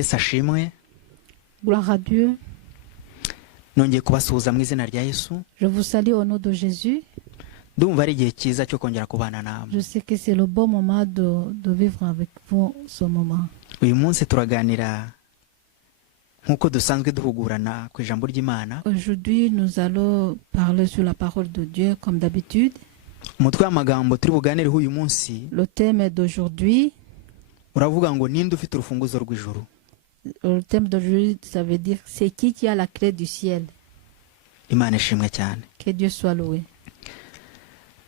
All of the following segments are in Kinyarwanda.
Yesu ashimwe. Gloire à Dieu. Nongeye kubasuhuza mu izina rya Yesu. Je vous salue au nom de Jésus. Ndumva ari igihe cyiza cyo kongera kubana namwe. Je sais que c'est le bon moment de vivre avec vous ce moment. Uyu munsi turaganira nkuko dusanzwe duhugurana ku ijambo ry'Imana. Aujourd'hui, nous allons parler sur la parole de Dieu comme d'habitude. Umutwe w'amagambo turi buganireho uyu munsi Le thème d'aujourd'hui, uravuga ngo ninde ufite urufunguzo rw'ijuru. le thème d'aujourd'hui, ça veut dire c'est qui a la clé du ciel. Imana ishimwe cyane. Que Dieu soit loué.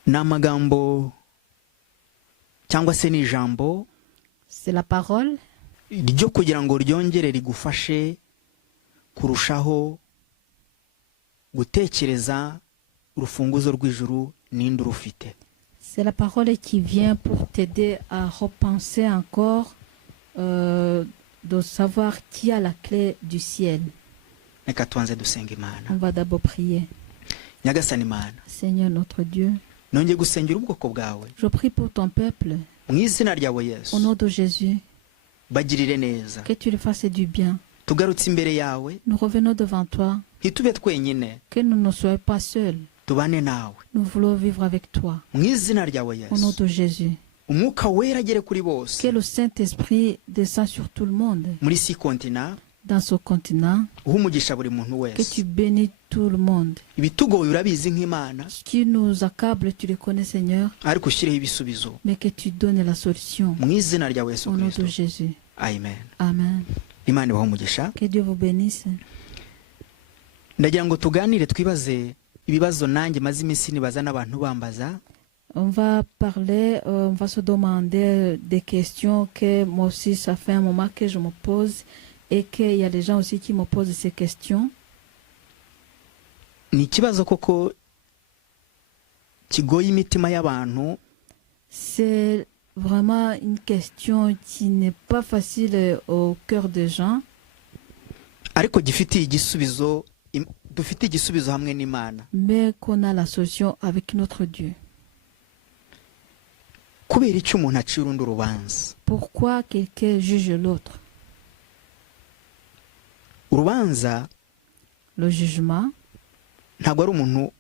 Ni amagambo cyangwa se ni ijambo C'est la parole ryo kugira ngo ryongere rigufashe kurushaho gutekereza urufunguzo rw'ijuru ninde urufite. C'est la parole qui vient pour t'aider à repenser encore, de savoir qui a la clé du ciel. Reka tuanze dusenga On Imana. va d'abord prier. Nyagasani Imana, Seigneur notre Dieu, nongeye gusengera ubwoko bwawe je prie pour ton peuple, mu izina ryawe au Yesu. nom de Jésus, Bagirire neza. que tu le fasses du bien. Tugarutse imbere yawe Nous revenons devant toi, ntitube twenyine, que nous ne soyons pas seuls. tubane nawe Nous voulons vivre avec toi, mu izina ryawe au nom Yesu. de Jésus. Umwuka wera agere kuri bose Que le Saint-Esprit descende sur tout le monde, muri si kontina, dans ce continent, uha umugisha buri muntu que wese. tu bénis tout le monde. Ibitugoye urabizi nk'Imana, Ce qui nous accable, tu le connais, Seigneur, ariko ushyireho ibisubizo mais que tu donnes la solution. mu izina ryawe Yesu Au nom Kristo. de Jésus. Amen. Amen. Imana ibahe umugisha. Que Dieu vous bénisse. Ndagira ngo tuganire twibaze ibibazo nanjye maze iminsi nibaza n'abantu bambaza. On va parler, on va se demander des questions que moi aussi, ça fait un moment que je me pose et qu'il y a des gens aussi qui me posent ces questions. Ni ikibazo koko kigoye imitima y'abantu, C'est vraiment une question qui n'est pas facile au cœur des gens, ariko gifitiye igisubizo, dufite igisubizo hamwe n'Imana. mais qu'on a la solution avec notre Dieu. Kubera icyo umuntu acira undi urubanza. Pourquoi quelqu'un juge l'autre? Urubanza Le jugement, ntabwo ari umuntu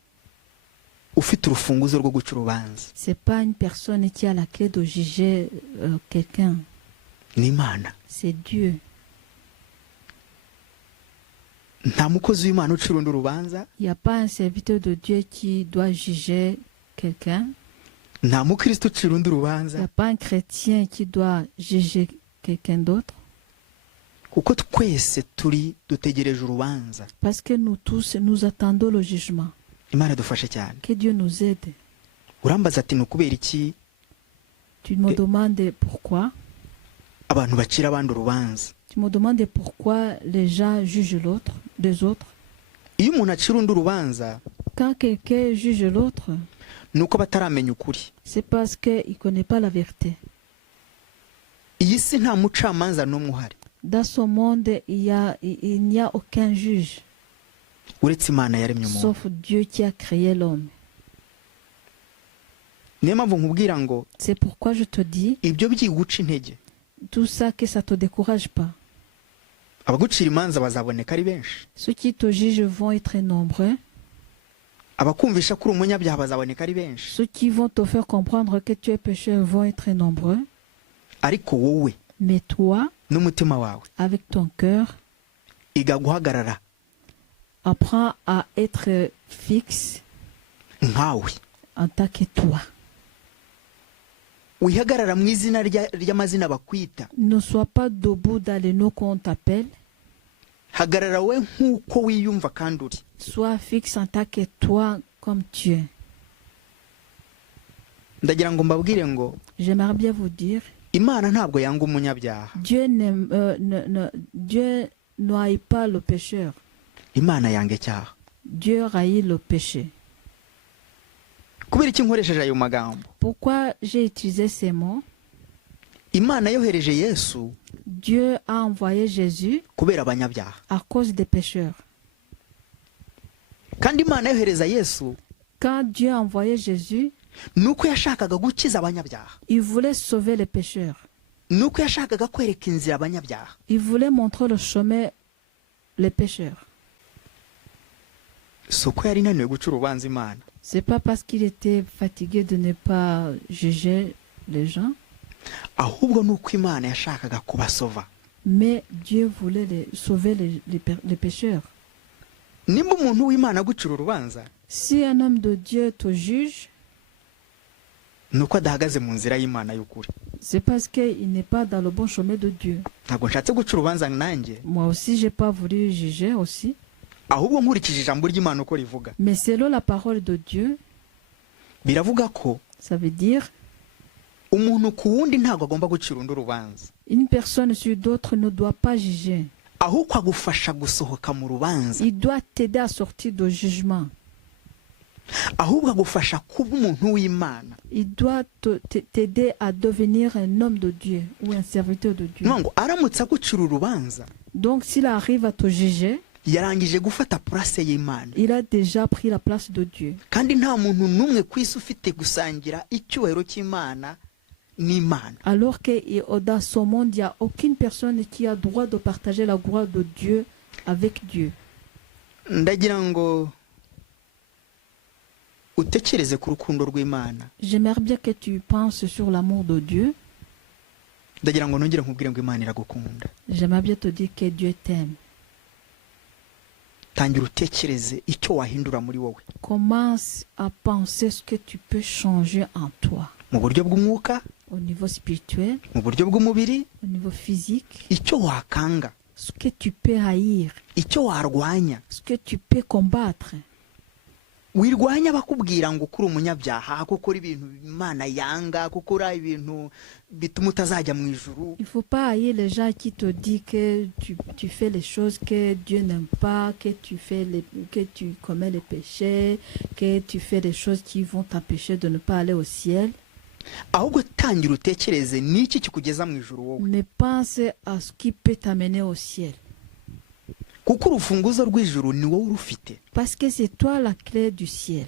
ufite urufunguzo rwo guca urubanza. c'est pas une personne qui a la clé de juger quelqu'un, Ni Imana. c'est Dieu. Nta mukozi w'Imana ucira undi urubanza, Il n'y a pas un serviteur de Dieu qui doit juger quelqu'un. nta mukristo ucira undi Il n'y urubanza, a pas un chrétien qui doit juger quelqu'un d'autre. kuko twese turi dutegereje urubanza. Parce que nous tous, nous attendons le jugement. Imana dufashe cyane. Que Dieu nous aide. Urambaza ati ni ukubera iki Tu me demandes pourquoi. abantu bacira abandi urubanza. Tu me demandes pourquoi les gens jugent l'autre, les autres. Iyo umuntu acira undi urubanza, Quand quelqu'un juge l'autre, ni uko bataramenya ukuri. c'est parce qu'il ne connaît pas la vérité. Iyi si nta mucamanza n'umwe uhari Dans ce monde, il n'y a aucun juge, uretse Imana yaremye umuntu. sauf Dieu qui a créé l'homme. Niyo mpamvu nkubwira ngo C'est pourquoi je te dis, ibyo byiguca intege. tout ça, que ça ne te décourage pas. Abagucira imanza bazaboneka ari benshi, Ceux qui te jugent vont être nombreux. abakumvisha ko uri umunyabyaha bazaboneka ari benshi, Ceux qui vont te faire comprendre que tu es pécheur vont être nombreux. ariko wowe Mais toi, n'umutima wawe avec ton cœur, iga guhagarara apprends à être fixe nkawe. en tant que toi. Wihagarara mu izina ry'amazina bakwita. Ne sois pas debout dans les noms qu'on t'appelle. Hagarara we nk'uko wiyumva kandi uri. Sois fixe en tant que toi comme tu es. Ndagira ngo mbabwire ngo J'aimerais bien vous dire, Imana ntabwo yanga umunyabyaha. Dieu n'haït pas le pécheur. Imana yanga icyaha. Dieu haït le péché. Kubera iki nkoresheje ayo magambo? Pourquoi j'ai utilisé ces mots? Imana yohereje Yesu Dieu a envoyé Jésus kubera abanyabyaha. à cause des pécheurs. Kandi Imana yohereza Yesu Quand Dieu a envoyé Jésus, nuko yashakaga gukiza abanyabyaha. il voulait sauver les pécheurs. ni uko yashakaga kwereka inzira abanyabyaha. Il voulait montrer le chemin les pécheurs. Si uko yari inaniwe guca urubanza Imana, C'est pas parce qu'il était fatigué de ne pas juger les gens, ahubwo ni uko Imana yashakaga kubasova. mais Dieu voulait sauver les pécheurs. Nimba umuntu w'Imana agucira urubanza, Si un homme de Dieu te juge, ni uko adahagaze mu nzira y'Imana y'ukuri. c'est parce qu'il n'est pas dans le bon chemin de Dieu. Ntabwo nshatse guca urubanza nanjye, Moi aussi, j'ai pas voulu juger aussi. ahubwo nkurikije ijambo ry'Imana uko rivuga. Mais selon la parole de Dieu, Biravuga ko ça veut dire umuntu ku wundi ntabwo agomba gucira undi urubanza, une personne sur d'autres ne doit pas juger. ahubwo agufasha gusohoka mu rubanza, Il doit t'aider à sortir du jugement. ahubwo agufasha kuba umuntu w'Imana. Il doit t'aider à devenir un homme de Dieu ou un serviteur de Dieu. Niyo ngo aramutse agucira urubanza, Donc s'il arrive à te juger, yarangije gufata place y'Imana. il a déjà pris la place de Dieu. Kandi nta muntu n'umwe ku isi ufite gusangira icyubahiro cy'Imana n'Imana. Alors que dans ce monde, il n'y a aucune personne qui a droit de partager la gloire de Dieu avec Dieu. Ndagira ngo utekereze ku rukundo rw'Imana. J'aimerais bien que tu penses sur l'amour de Dieu. Ndagira ngo nongere nkubwire ngo Imana iragukunda. J'aimerais bien te dire que Dieu t'aime. Tangira utekereze icyo wahindura muri wowe. Commence à penser ce que tu peux changer en toi. Mu buryo bw'umwuka, Au niveau spirituel, mu buryo bw'umubiri, au niveau physique, icyo wakanga, ce que tu peux haïr, icyo warwanya. ce que tu peux combattre. Wirwanya bakubwira ngo kuri umunyabyaha, ko ukora ibintu Imana yanga, ko ukora ibintu bituma utazajya mu ijuru. Il ne faut pas haïr les gens qui te disent que tu fais les choses que Dieu n'aime pas, que tu commets les péchés, que tu fais des choses qui vont t'empêcher de ne pas aller au ciel. Ahubwo tangira utekereze niki kikugeza mu ijuru wowe. Mais pense à ce qui peut t'amener au ciel. Kuko urufunguzo rw'ijuru ni wowe urufite. Parce que c'est toi la clé du ciel.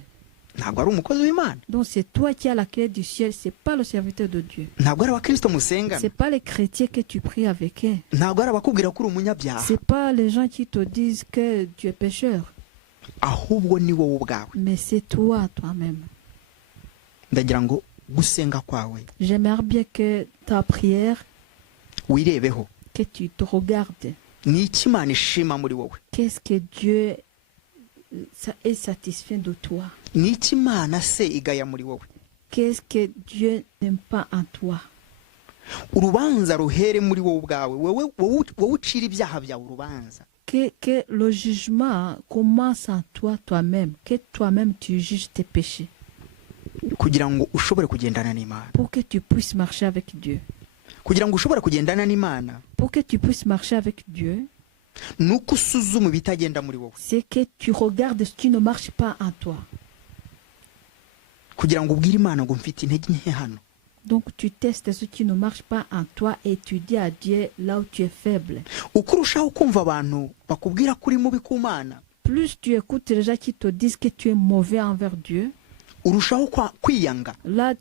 Ntabwo ari umukozi w'Imana. Donc c'est toi qui as la clé du ciel, c'est pas le serviteur de Dieu. Ntabwo ari abakristo musengana. C'est pas les chrétiens que tu pries avec eux. Ntabwo ari abakubwira ko uri umunyabyaha. C'est pas les gens qui te disent que tu es pécheur. Ahubwo ni wowe ubwawe. Mais c'est toi, toi-même. Ndagira ngo gusenga kwawe J'aimerais bien que ta prière, wirebeho. que tu te regardes. Ni iki Imana ishima muri wowe? Qu'est-ce que Dieu est satisfait de toi? Ni iki Imana se igaya muri wowe? Qu'est-ce que Dieu n'aime pas en toi? Urubanza ruhere muri wowe ubwawe. Wowe ucira ibyaha byawe urubanza. Que le jugement commence en toi, toi-même. Que toi-même tu juges tes péchés. Kugira ngo ushobore kugendana n'Imana. Pour que tu puisses marcher avec Dieu. Kugira ngo ushobore kugendana n'Imana, Pour que tu puisses marcher avec Dieu, nuko usuzuma ibitagenda muri wowe. c'est que tu regardes ce qui ne marche pas en toi. Kugira ngo ubwire Imana ngo mfite intege nke hano. Donc tu testes ce qui ne marche pas en toi et tu dis à Dieu là où tu es faible. Uko urushaho kumva abantu bakubwira ko uri mubi ku Mana, Plus tu écoutes les gens qui te disent que tu es mauvais envers Dieu, urushaho kwiyanga. là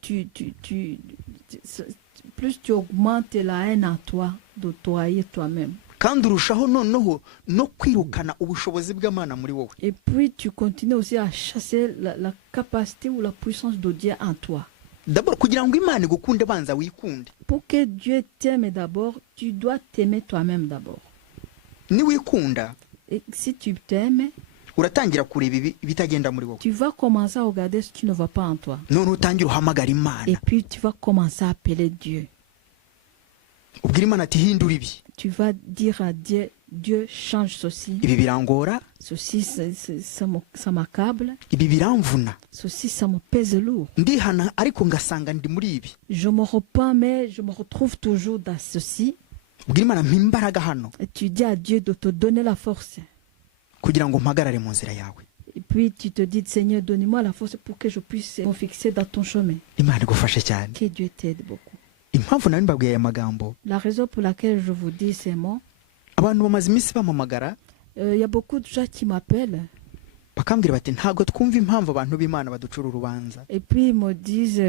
plus tu augmentes la haine en toi de te haïr toi-même. Kandi urushaho noneho no kwirukana ubushobozi bw'Imana muri wowe. Et puis tu continues aussi à chasser la capacité ou la puissance de Dieu en toi. D'abord kugira ngo Imana igukunde banza wikunde. Pour que Dieu t'aime d'abord, tu dois t'aimer toi-même d'abord. Ni wikunda, Et si tu t'aimes, uratangira kureba ibitagenda muri wowe. tu vas commencer à regarder ce qui ne va pas en toi. None utangira uhamagara Imana. Et puis tu vas commencer à appeler Dieu. Ubwira Imana ati hindura ibi. Tu vas dire à Dieu, Dieu change ceci. Ibi birangora, Ceci, ça m'accable. ibi biramvuna. Ceci, ça me pèse lourd. Ndihana ariko ngasanga ndi muri ibi. Je me repens, mais je me retrouve toujours dans ceci. Ubwira Imana mpa imbaraga hano Et tu dis à Dieu de te donner la force. kugira ngo mpagarare mu nzira yawe. Et puis tu te dis, Seigneur, donne-moi la force pour que je puisse me fixer dans ton chemin. Imana igufashe cyane. Que Dieu t'aide beaucoup. Impamvu nari mbabwiye aya magambo, La raison pour laquelle je vous dis ces mots, abantu bamaze iminsi bampamagara y a beaucoup de gens qui m'appellent bakambwira bati ntabwo twumva impamvu abantu b'Imana baducura urubanza. Et puis ils me disent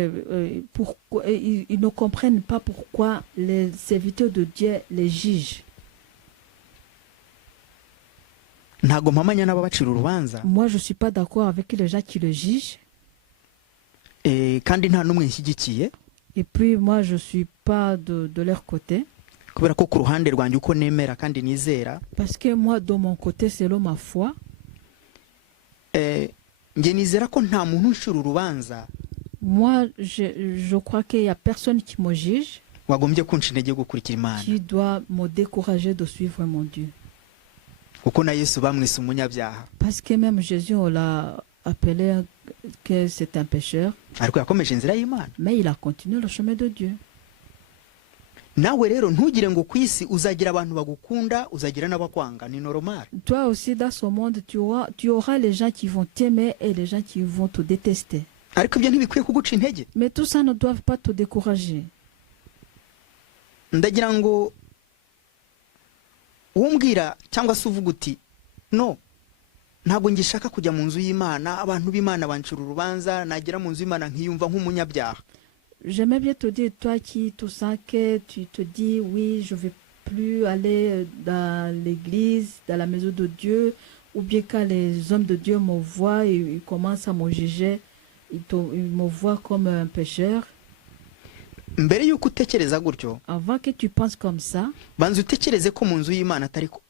pourquoi ils ne comprennent pas pourquoi les serviteurs de Dieu les jugent. Ntabwo mpamanya n'ababacira urubanza. Moi je suis pas d'accord avec les gens qui le jugent. Kandi nta n'umwe nshyigikiye. Et puis moi je suis pas de leur côté. Kubera ko ku ruhande rwanjye uko nemera kandi nizera. Parce que moi de mon côté selon ma foi. Nge nizera ko nta muntu uncira urubanza. Moi je crois qu'il y a personne qui me juge. Wagombye kunca intege gukurikira Imana. Qui doit me décourager de suivre mon Dieu. Kuko na Yesu bamwise umunyabyaha. Parce que même Jésus on l'a appelé que c'est un pécheur. Ariko yakomeje inzira y'Imana. Mais il a continué le chemin de Dieu. Nawe rero ntugire ngo ku isi uzagira abantu bagukunda uzagira n'abakwanga, ni normal. Toi aussi dans ce monde tu auras les gens qui vont t'aimer et les gens qui vont te détester. Ariko ibyo ntibikwiye kuguca intege. Mais tout ça ne doit pas te décourager. Ndagira ngo umbwira cyangwa se uvuga uti no ntabwo ngishaka kujya mu nzu y'Imana, abantu b'Imana bancura urubanza, nagera mu nzu y'Imana nkiyumva nk'umunyabyaha. J'aimerais bien te dire, toi qui tout ça, que tu te dis, oui, je ne vais plus aller dans l'église, dans la maison de Dieu, ou bien quand les hommes de Dieu me voient, ils commencent à me juger, ils me voient comme un pécheur. Mbere yuko utekereza gutyo, avant que tu penses comme ça, banza utekereze ko mu nzu y'Imana atari ko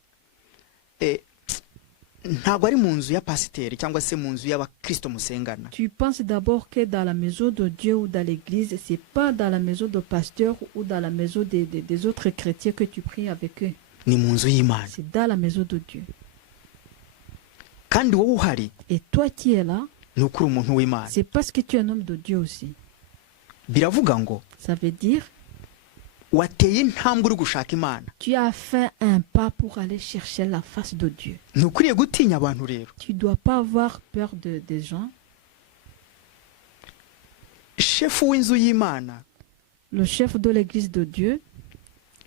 ntabwo ari mu nzu ya pasiteri cyangwa se mu nzu y'abakristo musengana. Tu penses d'abord que dans la maison de Dieu ou dans l'église, c'est pas dans la maison de pasteur ou dans la maison des autres chrétiens que tu pries avec eux. Ni mu nzu y'Imana. C'est dans la maison de Dieu. Kandi wowe uhari, et toi qui es là, ni ukuri umuntu w'Imana. C'est parce que tu es un homme de Dieu aussi. Biravuga ngo ça veut dire wateye intambwe uri gushaka Imana. Tu as fait un pas pour aller chercher la face de Dieu. Ntukwiriye gutinya abantu rero. Tu dois pas avoir peur des gens. Chef w'inzu y'Imana, le chef de l'église de Dieu,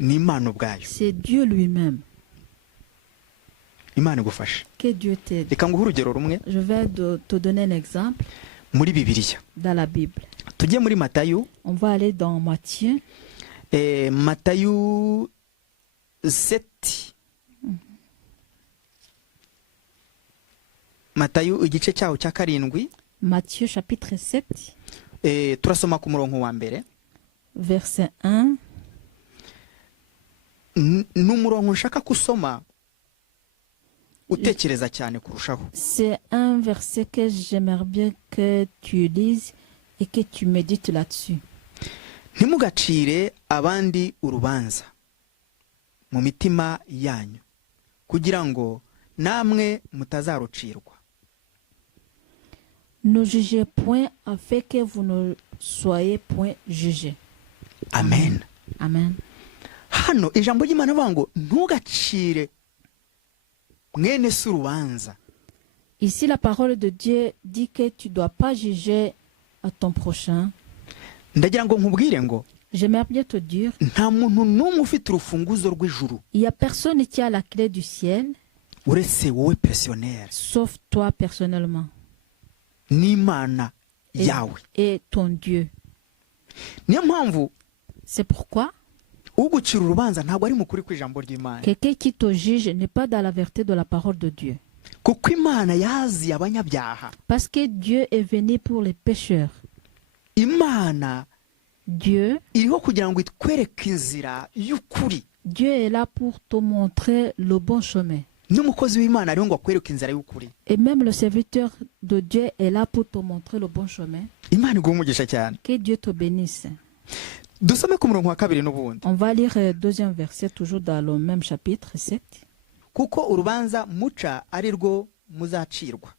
ni Imana ubwayo. C'est Dieu lui-même. Imana igufashe. Que Dieu t'aide. Reka nguhe urugero rumwe. Je vais te donner un exemple. Muri Bibiliya. Dans la Bible. Tujye muri Matayo. On va aller dans Matthieu. Matayo 7. Matayo igice cyaho cya 7. Matthieu chapitre 7. Turasoma ku murongo wa mbere. Verset 1. N'umurongo nshaka kusoma utekereza cyane kurushaho. C'est un verset que j'aimerais bien que tu lises et que tu médites là-dessus. Ntimugacire abandi urubanza mu mitima yanyu kugira ngo namwe mutazarucirwa. Ne jugez point afin que vous ne soyez point jugés. Amen. Amen. Hano ijambo ry'Imana avuga ngo ntugacire mwene se urubanza. Ici la parole de Dieu dit que tu dois pas juger à ton prochain. Ndagira ngo nkubwire ngo j'aimerais bien te dire nta muntu n'umwe ufite urufunguzo rw'ijuru. Il y a personne qui a la clé du ciel uretse wowe personnel. Sauf toi personnellement. N'Imana yawe. Et ton Dieu. Niyo mpamvu c'est pourquoi ugucira urubanza ntabwo ari mukuri kw'ijambo ry'Imana. Quelqu'un qui te juge n'est pas dans la vérité de la parole de Dieu. Kuko Imana yazi abanyabyaha. Parce que Dieu est venu pour les pécheurs. Imana Dieu iriho kugira ngo itwereke inzira y'ukuri. Dieu est là pour te montrer le bon chemin. N'umukozi w'Imana ariho ngo akwereke inzira y'ukuri. Et même le serviteur de Dieu est là pour te montrer le bon chemin. Imana iguhe umugisha cyane. Que Dieu te bénisse. Dusome ku murongo wa 2 n'ubundi. On va lire le deuxième verset toujours dans le même chapitre 7. Kuko urubanza muca ari rwo muzacirwa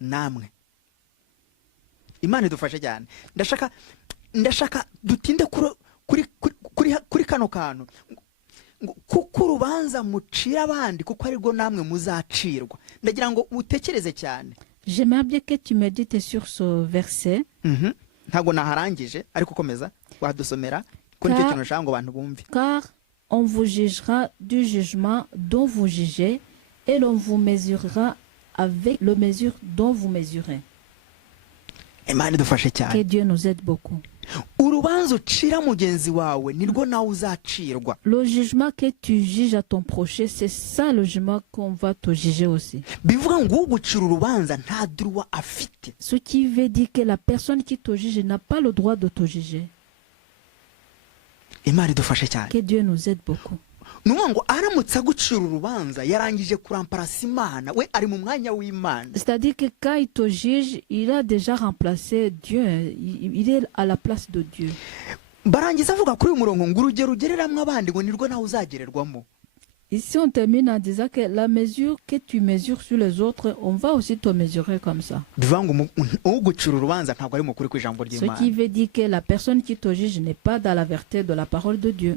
namwe. Imana idufashe cyane. Ndashaka dutinde kuri kano kantu. Kuko urubanza mucira abandi kuko ari rwo namwe muzacirwa. Ndagira ngo utekereze cyane. J'aimerais bien que tu médites sur ce verset. Ntago naharangije ariko komeza wadusomera ko nicyo kintu nshaka ngo abantu bumve. Car on vous jugera du jugement dont vous jugez et l'on vous mesurera avec la mesure dont vous mesurez. Imana idufashe Que cyane. Dieu nous aide beaucoup. Urubanza ucira mugenzi wawe nirwo nawe uzacirwa. Le jugement que tu juges à ton prochain, c'est ça le jugement qu'on va te juger aussi. Bivuga ngo ugucira urubanza nta droit afite. Ce qui veut dire que la personne qui te juge n'a pas le droit de te juger. Imana idufashe cyane. Que Dieu nous aide beaucoup. Nuvuga ngo aramutse agucira urubanza yarangije kuramparasa Imana, we ari mu mwanya w'Imana. C'est-à-dire que quand il te juge, il a déjà remplacé Dieu. Il est à la place de Dieu. Barangiza avuga kuri uyu murongo ngo urugero ugereramwo abandi ngo nirwo nawe uzagererwamo. Ici, on termine en disant que la mesure que tu mesures sur les autres, on va aussi te mesurer comme ça. Bivuga ngo ugucira urubanza ntabwo ari mukuri kw'ijambo Ce qui ry'Imana. veut dire que la personne qui te juge n'est pas dans la vérité de la parole de Dieu.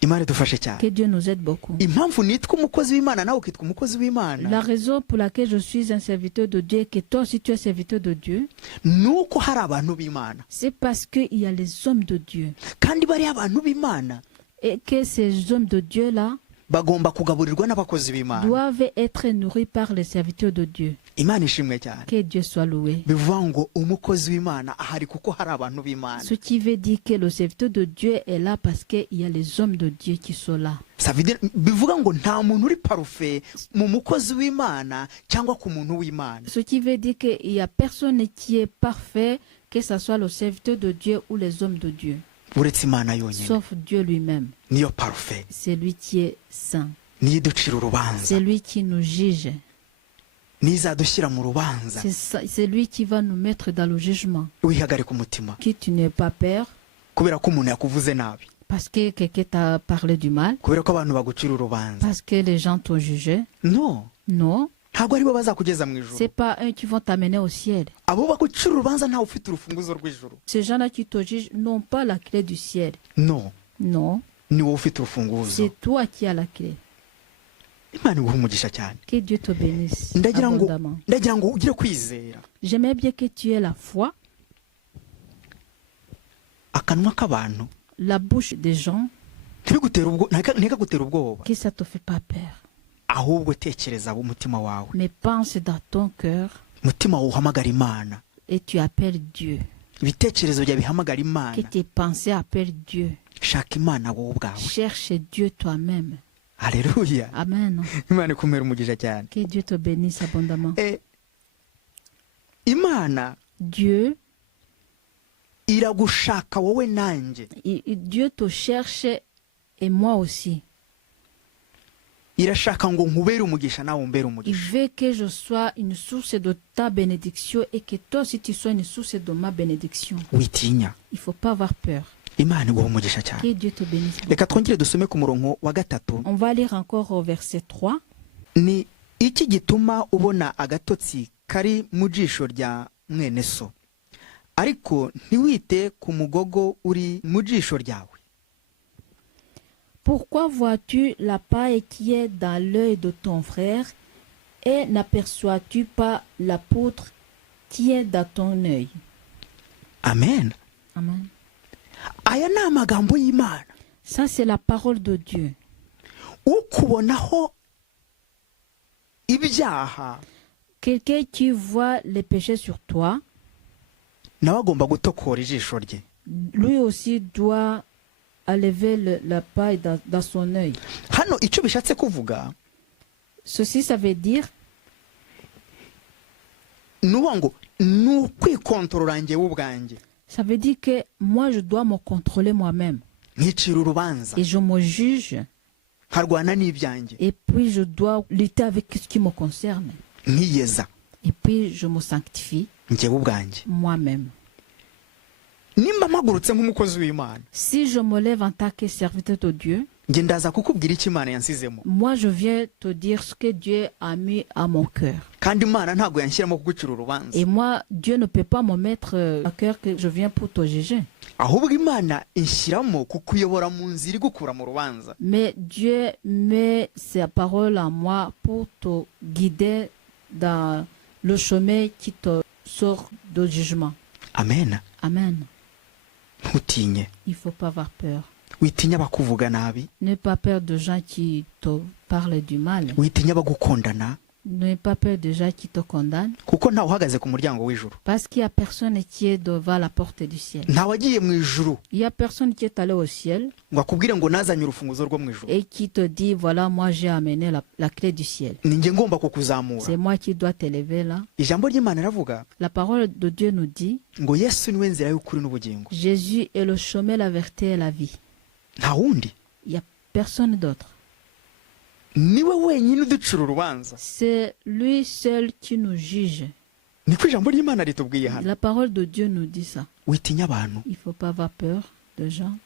Imana idufashe cyane. Que Dieu nous aide beaucoup. Impamvu nitwa umukozi w'Imana nawe ukitwa umukozi La w'Imana raison pour laquelle je suis un serviteur de Dieu et que toi aussi tu es serviteur de Dieu, nuko hari abantu b'Imana c'est parce qu'il y a les hommes de Dieu. kandi bariya abantu b'Imana Et que ces hommes de Dieu-là bagomba kugaburirwa n'abakozi b'Imana. doivent être nourris par les serviteurs de Dieu. Imana ishimwe cyane. Que Dieu soit loué. Bivuga ngo umukozi w'Imana ahari kuko hari abantu b'Imana. Ce qui veut dire que le serviteur de Dieu est là parce qu'il y a les hommes de Dieu qui sont là. Bivuga ngo nta muntu uri parufe mu mukozi w'Imana cyangwa ku muntu w'Imana. Ce qui veut dire qu'il n'y a personne qui est parfait, que ce soit le serviteur de Dieu ou les hommes de Dieu. Uretse Imana yonyine Sauf Dieu lui-même. niyo parufe, C'est lui qui est saint. niyo iducira urubanza, C'est lui qui nous juge. niyo izadushyira mu rubanza. C'est lui qui va nous mettre dans le jugement. Wihagarika umutima Que tu n'aies pas peur kubera ko umuntu yakuvuze nabi, parce que quelqu'un t'a parlé du mal, kubera ko abantu bagucira urubanza. parce que les gens t'ont jugé. No, Non, ntabwo aribo bazakugeza mu ijuru. c'est pas eux qui vont t'amener au ciel. Abo bagucira urubanza ntawe ufite urufunguzo rw'ijuru. Ces gens-là qui te jugent n'ont pas la clé du ciel. No, Non, ni wowe ufite urufunguzo. c'est toi qui as la clé. Imana iguha umugisha cyane. Que Dieu te bénisse Ndagira ngo abondamment. ugire kwizera. J'aimerais bien que tu aies la foi, Akanwa k'abantu la bouche des gens, ntikagutera ubwoba, que ça te fait pas peur. ahubwo tekereza umutima wawe, Mais pense dans ton cœur umutima wawe uhamagara Imana, et tu appelles Dieu. ibitekerezo byawe bihamagara Que Imana. tes pensées appellent Dieu. Shaka Imana wowe ubwawe. Cherche Dieu toi-même. Haleluya. Amen. Imana ikumere umugisha cyane. Que Dieu te bénisse abondamment. Imana Dieu, iragushaka wowe nanjye, Dieu te cherche et moi aussi. irashaka ngo nkubere umugisha nawe umbere Il umugisha. veut que je sois une source de ta bénédiction et que toi aussi tu sois une source de ma bénédiction. Witinya, Il ne faut pas avoir peur. Imana iguha umugisha cyane. Que Dieu te bénisse. Reka twongere dusome ku murongo wa gatatu. On va lire encore au verset 3. Ni iki gituma ubona agatotsi kari mu jisho rya mwene so, ariko ntiwite ku mugogo uri mu jisho ryawe? Pourquoi vois-tu la paille qui est dans l'œil de ton frère et n'aperçois-tu pas la poutre qui est dans ton œil? Amen. Amen. Aya ni amagambo y'Imana. Ça, c'est la parole de Dieu. Ukubonaho ibyaha Quelqu'un qui voit les péchés sur toi, nawe agomba gutokora ijisho rye. lui aussi doit enlever la paille dans son œil. Hano icyo bishatse kuvuga Ceci, ça veut dire, nuba ngo ni ukwikontorora njyewe ubwanjye, ça veut dire que moi, je dois me contrôler moi-même. nkicira urubanza, Et je me juge. nkarwana n'ibyanjye, Et puis, je dois lutter avec ce qui me concerne. nkiyeza Et puis, je me sanctifie njyewe ubwanjye. moi-même. Nimba mpagurutse nk'umukozi w'Imana, Si je me lève en tant que serviteur de Dieu, njye ndaza kukubwira icyo Imana yansizemo, moi, je viens te dire ce que Dieu a mis à mon cœur. kandi Imana ntabwo yanshyiramo kugucira urubanza, Et moi, Dieu ne peut pas me mettre à cœur que je viens pour te juger. ahubwo Imana inshyiramo kukuyobora mu nzira igukura mu rubanza. Mais Dieu met sa parole en moi pour te guider dans le chemin qui te sort du jugement. Amen. Amen. Ntutinye, Il ne faut pas avoir peur. witinya abakuvuga nabi, N'aie pas peur de gens qui te parlent du mal. witinya abagukondana, N'aie pas peur des gens qui te condamnent. kuko ntawe uhagaze ku muryango w'ijuru, Parce qu'il n'y a personne qui est devant la porte du ciel. ntawe agiye mu ijuru Il n'y a personne qui est allé au ciel ngo akubwire ngo nazanye urufunguzo rwo mu ijuru, et qui te dit, voilà, moi j'ai amené la clé du ciel. ni njye ngomba kukuzamura. C'est moi qui dois t'élever là. Ijambo ry'Imana riravuga La parole de Dieu nous dit, ngo Yesu niwe nzira y'ukuri n'ubugingo, Jésus est le chemin, la vérité et la vie. nta wundi, Il n'y a personne d'autre. niwe wenyine uducira urubanza. C'est lui seul qui nous juge. Niko ijambo ry'Imana ritubwiye hano. La parole de Dieu nous dit ça. Witinya abantu, Il ne faut pas avoir peur de gens.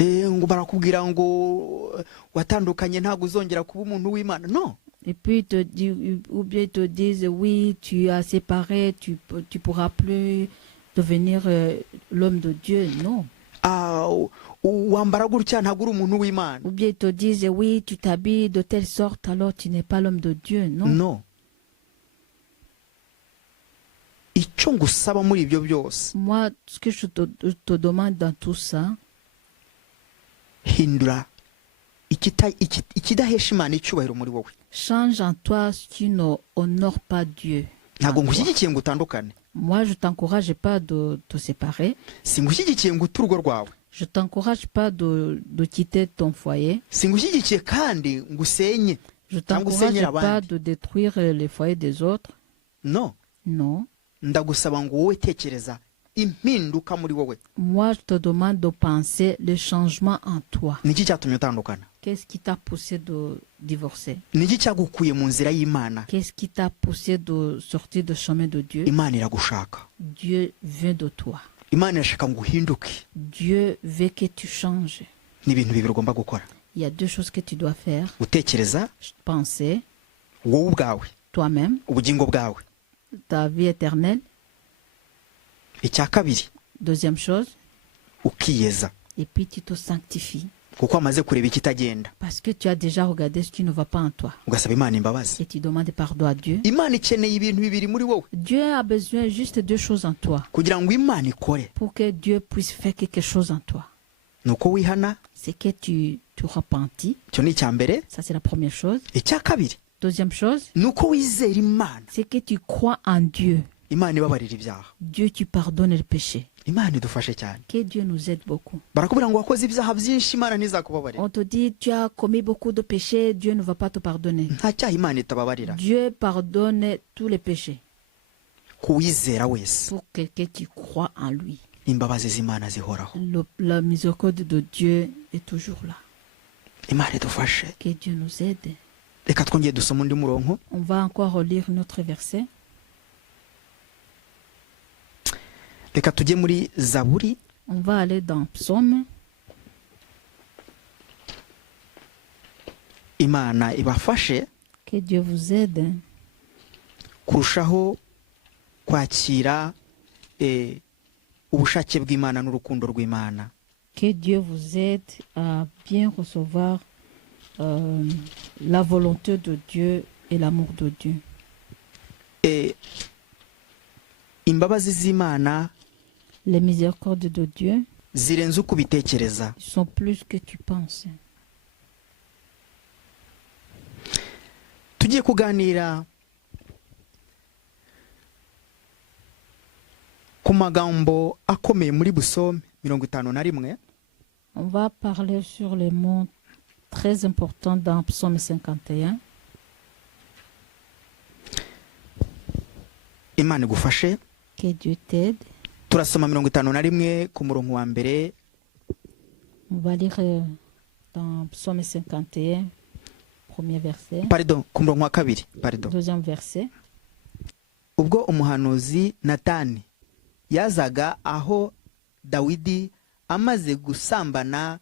ngo barakubwira ngo watandukanye ntabwo uzongera kuba umuntu w'Imana. No, Et puis ou bien ils te disent, oui, tu as séparé, tu pourras plus devenir l'homme de Dieu. Non. wambara gutya ntabwo uri umuntu w'Imana. Ou bien ils te disent, oui, tu t'habilles de telle sorte, alors tu n'es pas l'homme de Dieu. Non. No, icyo ngusaba muri ibyo byose, Moi, ce que je te demande dans tout ça, hindura ikidahesha Imana icyubahiro muri wowe. change en toi ce qui n'honore pas Dieu. Ntabwo ngushyigikiye ngo utandukane, Moi, je ne t'encourage pas de te séparer. singushyigikiye ngo ute urugo rwawe, Je ne t'encourage pas de quitter ton foyer. singushyigikiye kandi ngo usenye. Je ne Cyangwa t'encourage usenyera pas abandi. de détruire les foyers des autres. No, Non. ndagusaba ngo wowe tekereza impinduka muri wowe. Moi, je te demande de penser le changement en toi. Niki cyatumye utandukana? Qu'est-ce qui t'a poussé de divorcer? Niki cyagukuye mu nzira y'Imana? Qu'est-ce qui t'a poussé de sortir du chemin de Dieu? Imana iragushaka. Dieu veut de toi. Imana irashaka ngo uhinduke. Dieu veut que tu changes. Ni ibintu bibiri ugomba gukora: Il y a deux choses que tu dois faire. gutekereza Penser wowe ubwawe, toi-même, ubugingo bwawe. ta vie éternelle. Icya kabiri, Deuxième chose, ukiyeza, et puis tu te sanctifies. kuko amaze kureba ikitagenda, Parce que tu as déjà regardé ce qui ne va pas en toi. ugasaba Imana imbabazi. Et tu demandes pardon à Dieu. Imana ikeneye ibintu bibiri muri wowe Dieu a besoin juste de deux choses en toi. kugira ngo Imana ikore. Pour que Dieu puisse faire quelque chose en toi. Nuko wihana, C'est que tu repentis. cyo ni icya mbere. Ça, c'est la première chose. Icya kabiri, Deuxième chose, nuko wizera Imana. c'est que tu crois en Dieu. Imana ibabarira ibyaha. Dieu, tu pardonnes le péché. Imana idufashe cyane. Que Dieu nous aide beaucoup. Barakubwira ngo wakoze ibyaha byinshi, Imana ntizakubabarira. On te dit, tu as commis beaucoup de péchés, Dieu ne va pas te pardonner. Nta cyaha Imana itababarira. Dieu pardonne tous les péchés. Kuwizera wese, Pour que tu crois en lui. imbabazi z'Imana zihoraho. La miséricorde de Dieu est toujours là. Imana idufashe. Que Dieu nous aide. Reka twongere dusome undi murongo. On va encore relire notre verset. Reka tujye muri Zaburi. On va aller dans Psaume. Imana ibafashe Que Dieu vous aide kurushaho kwakira ubushake bw'Imana n'urukundo rw'Imana. que Dieu vous aide à bien recevoir la volonté de Dieu et l'amour de Dieu. Imbabazi z'Imana Les miséricordes de Dieu zirenze uko ubitekereza. sont plus que tu penses. Tugiye kuganira ku magambo akomeye muri Busome 51. On va parler sur les mots très importants dans Psaume 51. Imana igufashe. Que Dieu t'aide. Turasoma 51 ku murongo wa mbere. On va lire dans Psaume 51, premier verset, Pardon, ku murongo wa kabiri. Pardon. deuxième verset. Ubwo umuhanuzi Natani yazaga aho Dawidi amaze gusambana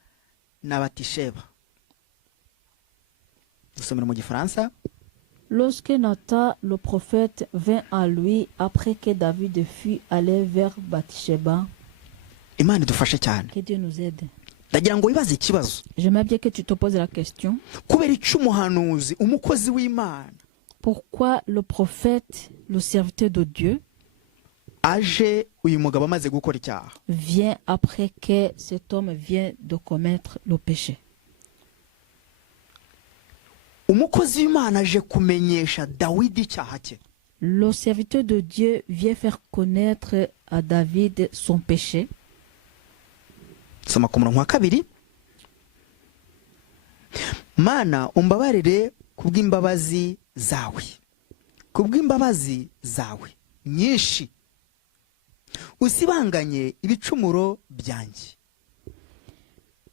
na Batisheba. Dusomera mu Gifaransa. Lorsque Nathan, le prophète, vint à lui après que David fut allé vers Bathsheba, Imana idufashe cyane. que Dieu nous aide. Ndagira ngo wibaze ikibazo. J'aimerais bien que tu te poses la question, Kubera iki umuhanuzi, umukozi w'Imana, pourquoi le prophète, le serviteur de Dieu, aje uyu mugabo amaze gukora icyaha? vient après que cet homme vient de commettre le péché? umukozi w'Imana aje kumenyesha Dawidi icyaha cye. Le serviteur de Dieu vient faire connaître à David son péché. Soma ku murongo wa kabiri. Mana umbabarire kubw'imbabazi zawe. Kubw'imbabazi zawe nyinshi. Usibanganye ibicumuro byanjye.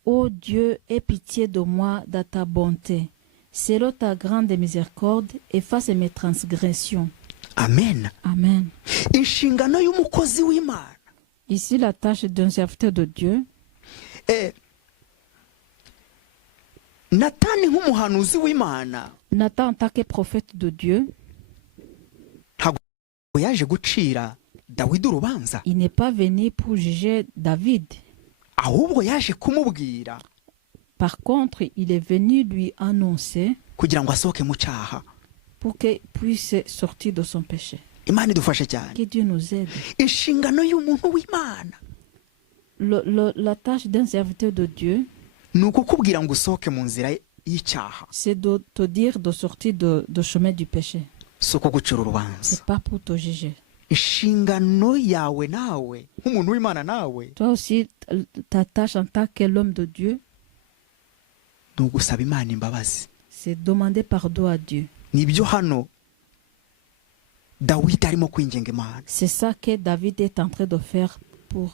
Ô Dieu, aie pitié de moi dans ta bonté. Selon ta grande miséricorde, efface mes transgressions. Amen. Amen. Inshingano y'umukozi w'Imana. Ici la tâche d'un serviteur de Dieu. Natani nk'umuhanuzi w'Imana. Nathan en tant que prophète de Dieu. Ntabwo yaje gucira Dawidi urubanza. Il n'est pas venu pour juger David. Ahubwo yaje kumubwira. Par contre, il est venu lui annoncer kugira ngo asohoke mu cyaha. Pour qu'il puisse sortir de son péché. Imana idufashe cyane. Que Dieu nous aide. Inshingano y'umuntu w'Imana. La tâche d'un serviteur de Dieu, ni ukukubwira ngo usohoke mu nzira y'icyaha. C'est de te dire de sortir de chemin du péché. Si uko gucira urubanza. C'est pas pour te juger. Inshingano yawe nawe nk'umuntu w'Imana nawe. Toi aussi, ta tâche en tant que l'homme de Dieu, ni ugusaba Imana imbabazi. C'est demander pardon à Dieu. Nibyo hano Dawidi arimo kwinginga Imana. C'est ça que David est en train de faire pour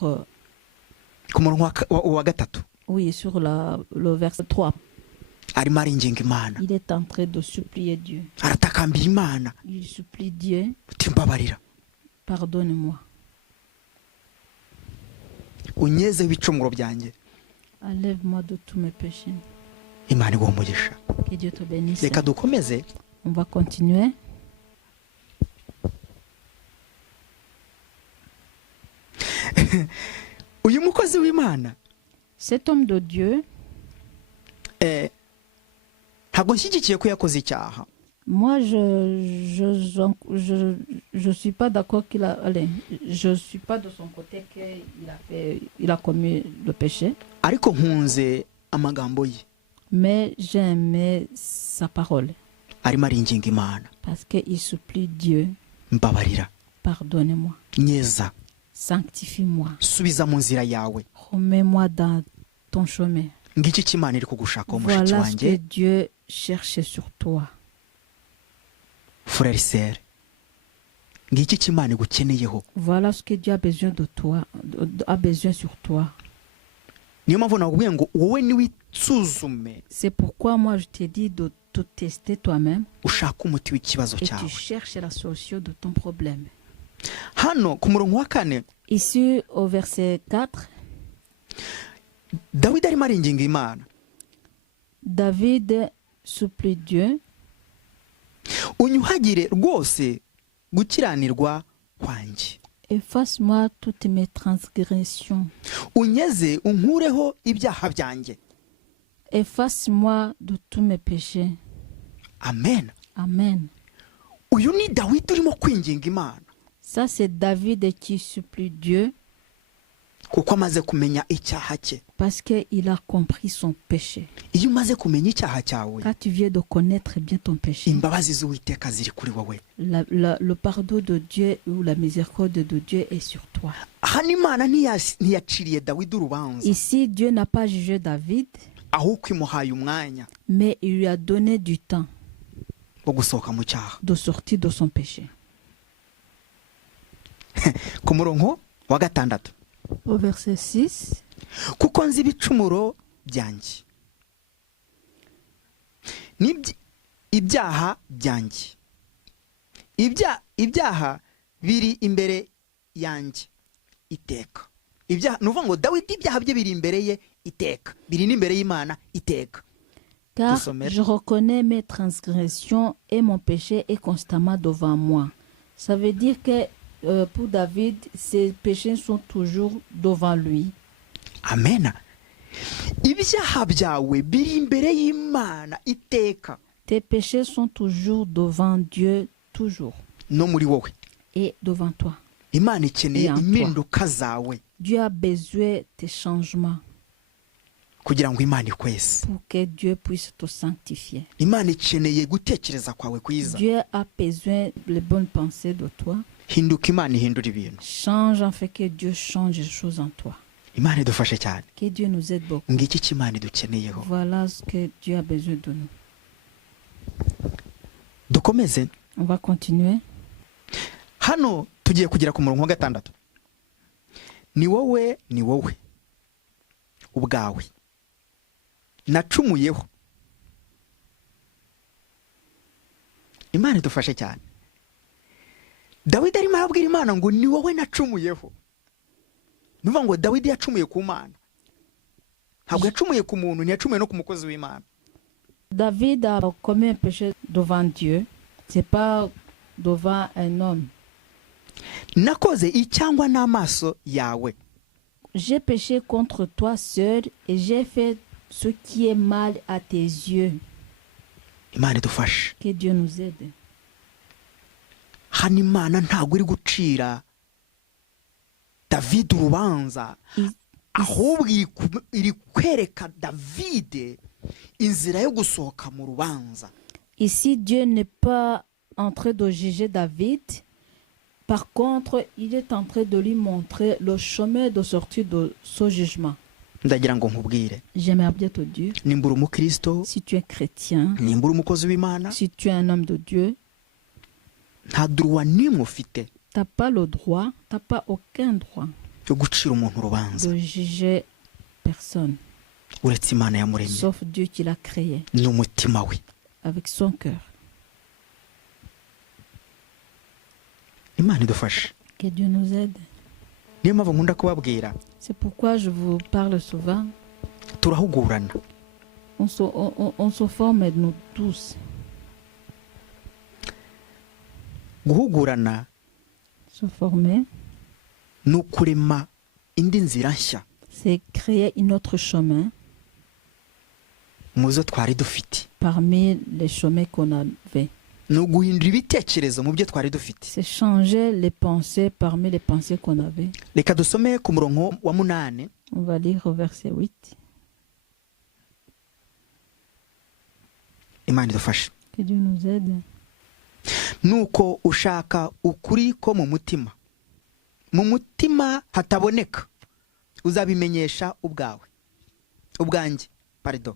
ku murongo wa gatatu. Oui, sur le verset 3. Arimo aringinga Imana. Il est en train de supplier Dieu. Aratakambira Imana. Il supplie Dieu. Timbabarira. Pardonne-moi. Unyeze ibicumuro byanjye. Enlève-moi de tous mes péchés. Imana iguhe umugisha. Que Dieu te bénisse. Reka dukomeze. On va continuer. Uyu mukozi w'Imana. Cet homme de Dieu. Ntabwo nshyigikiye ko yakoze icyaha. Moi, je suis pas d'accord qu'il a. Allez, je suis pas de son côté qu'il a commis le péché. Ariko nkunze amagambo ye. Mais j'ai aimé sa parole. Arimo aringinga Imana. Parce qu'il supplie Dieu. Mbabarira. Pardonne-moi. Nyeza. Sanctifie-moi. Subiza mu nzira yawe. Remets-moi dans ton chemin. Ngiki cy'Imana iri kugushaka mushiki Voilà ce wanjye. que Dieu cherche sur toi. Frère et sœur. Ngiki cy'Imana igukeneyeho. Voilà ce que Dieu a besoin de toi, a besoin sur toi. Niyo mpamvu nakubwiye ngo wowe niwisuzume. C'est pourquoi moi je te dis de te tester toi-même. Ushaka umuti w'ikibazo Et cyawe. tu cherches la solution de ton problème. Hano ku murongo wa 4. Ici au verset 4. Dawidi arimo aringinga Imana. David supplie Dieu. Unyuhagire rwose gukiranirwa kwanjye. Efface-moi toutes mes transgressions. Unyeze unkureho ibyaha byanjye. Efface-moi de tous mes péchés. Amen. Amen. Uyu ni Dawidi urimo kwinginga Imana. Ça c'est David qui supplie Dieu. Kuko amaze kumenya icyaha cye. Parce qu'il a compris son péché. Iyo umaze kumenya icyaha cyawe. Quand tu viens de connaître bien ton péché. Imbabazi z'Uwiteka ziri kuri wowe. Le pardon de Dieu ou la miséricorde de Dieu est sur toi. Hano Imana ntiyaciriye Dawidi urubanza. Ici Dieu n'a pas jugé David. Ahubwo imuhaye umwanya. Mais il lui a donné du temps. Wo gusohoka mu cyaha. De sortir de son péché. Ku murongo wa 6. Au verset 6. Kuko nzi ibicumuro byanjye. Ibyaha byanjye. Ibyaha biri imbere yanjye iteka. Ibyaha nuvuga ngo Dawidi ibyaha bye biri imbere ye iteka. Biri n'imbere y'Imana iteka. Car je reconnais mes transgressions et mon péché est constamment devant moi. Ça veut dire que pour David, ses péchés sont toujours devant lui. Amen. Ibyaha byawe biri imbere y'Imana iteka. Tes péchés sont toujours devant Dieu, toujours. No muri wowe. Et devant toi. Imana ikeneye impinduka zawe. Dieu a besoin de changements. kugira ngo Imana ikweze. pour que Dieu puisse te sanctifier. Imana ikeneye gutekereza kwawe kwiza. Dieu a besoin des bonnes pensées de toi. Hinduka Imana ihindura ibintu. Change en fait que Dieu change les choses en toi. Imana idufashe cyane. Que Dieu nous aide beaucoup. Ngiki cy'Imana idukeneyeho. Voilà ce que Dieu a besoin de nous. Dukomeze. On va continuer. Hano tugiye kugera ku murongo wa 6. Ni wowe ubwawe nacumuyeho. Imana idufashe cyane. Dawidi arimo arabwira Imana ngo ni wowe nacumuyeho. Nuvuga ngo Dawidi yacumuye ku Mana. Ntabwo yacumuye ku muntu, ntiyacumuye no ku mukozi w'Imana. David a commis un péché devant Dieu. C'est pas devant un homme. Nakoze icyangwa n'amaso yawe. J'ai péché contre toi seul et j'ai fait ce qui est mal à tes yeux. Imana idufashe. Que Dieu nous aide. Hano Imana ntabwo iri gucira David urubanza, ahubwo iri kwereka David inzira yo gusohoka mu rubanza. Ici, Dieu n'est pas en train de juger David. Par contre, il est en train de lui montrer le chemin de sortie de ce jugement. Ndagira ngo nkubwire. J'aimerais bien te dire, Nimbura umukristo, si tu es chrétien, nimbura umukozi w'Imana, si tu es un homme de Dieu, nta droit n'imwe ufite tu n'as pas le droit, tu n'as pas aucun droit yo gucira umuntu urubanza de juger personne, uretse Imana yamuremye sauf Dieu qui l'a créé n'umutima we. avec son cœur. Imana idufashe. Que Dieu nous aide. Niyo mpamvu nkunda kubabwira, C'est pourquoi je vous parle souvent. turahugurana. On se forme nous tous. Guhugurana Se former, ni ukurema indi nzira nshya c'est créer un autre chemin mu zo twari dufite. parmi les chemins qu'on avait. Ni uguhindura ibitekerezo mu byo twari dufite. C'est changer les pensées parmi les pensées qu'on avait. Reka dusome ku murongo wa 8. On va lire au verset 8. Imana idufashe. Que Dieu nous aide. Nuko ushaka ukuri ko mu mutima. Mu mutima hataboneka. Uzabimenyesha ubwanjye. Pardon.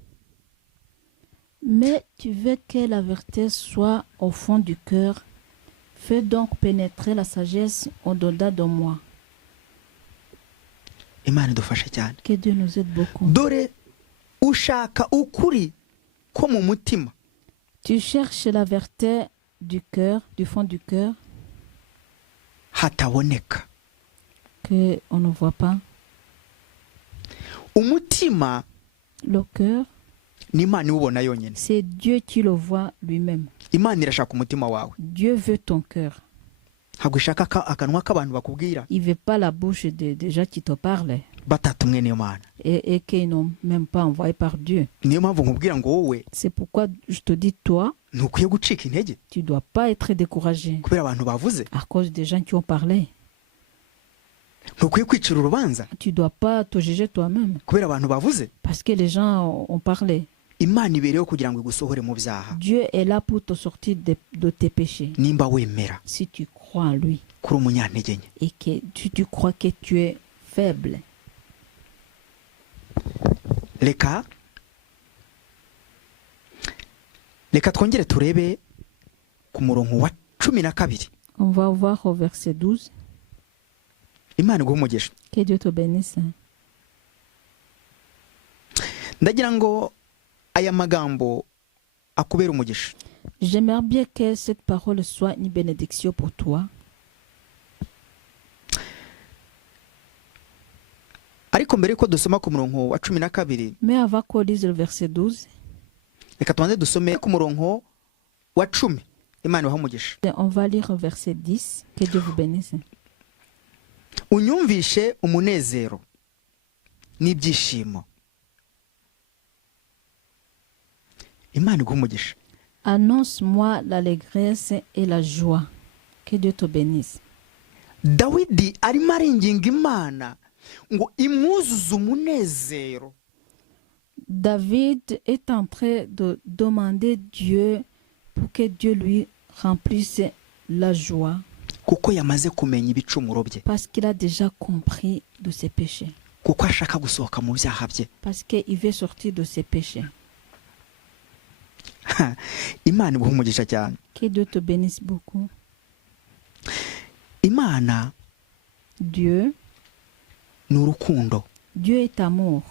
Mais tu veux que la vérité soit au fond du cœur. Fais donc pénétrer la sagesse au-delà de moi. Imana idufashe cyane. Que Dieu nous aide beaucoup. Dore ushaka ukuri ko mu mutima. Tu cherches la vérité du cœur, du fond du cœur, Hataboneka. que on ne voit pas. Umutima Le cœur, ni Imana iwubona yonyine. c'est Dieu qui le voit lui-même. Imana irashaka umutima wawe. Dieu veut ton cœur. Ntabwo ishaka akanwa k'abantu bakubwira Il ne veut pas la bouche des gens qui te parlent batatumwe n'Imana. et qui n'ont même pas envoyé par Dieu. Niyo mpamvu nkubwira ngo wowe C'est pourquoi je te dis, toi, ntukwiye gucika intege tu ne dois pas être découragé kubera abantu bavuze. à cause des gens qui ont parlé. Ntukwiye kwicira urubanza Tu ne dois pas te juger toi-même kubera abantu bavuze. parce que les gens ont parlé. Imana ibereyeho kugira ngo igusohore mu byaha. Dieu est là pour te sortir de tes péchés. Nimba wemera Si tu crois en lui kuri umunyantege nke. et que tu crois que tu es faible. Reka twongere turebe ku murongo wa 12. On va voir au verset 12. Imana iguhe umugisha. Que Dieu te bénisse. Ndagira ngo aya magambo akubera umugisha. J'aimerais bien que cette parole soit une bénédiction pour toi. Ariko mbere ko dusoma ku murongo wa 12, Mais avant qu'on lise le verset 12, reka tubanze dusome ku murongo wa 10. Imana ibahe umugisha. on va lire au verset 10. Que Dieu vous bénisse. Unyumvishe umunezero n'ibyishimo. Imana iguhe umugisha. Annonce-moi l'allégresse et la joie. Que Dieu te bénisse. Dawidi arimo aringinga Imana ngo imwuzuze umunezero David est en train de demander Dieu pour que Dieu lui remplisse la joie kuko yamaze kumenya ibicumuro bye, parce qu'il a déjà compris de ses péchés. kuko ashaka gusohoka mu byaha bye. Parce qu'il veut sortir de ses péchés. Imana iguha umugisha cyane. Que Dieu te bénisse beaucoup. Imana Dieu, ni urukundo, Dieu est amour.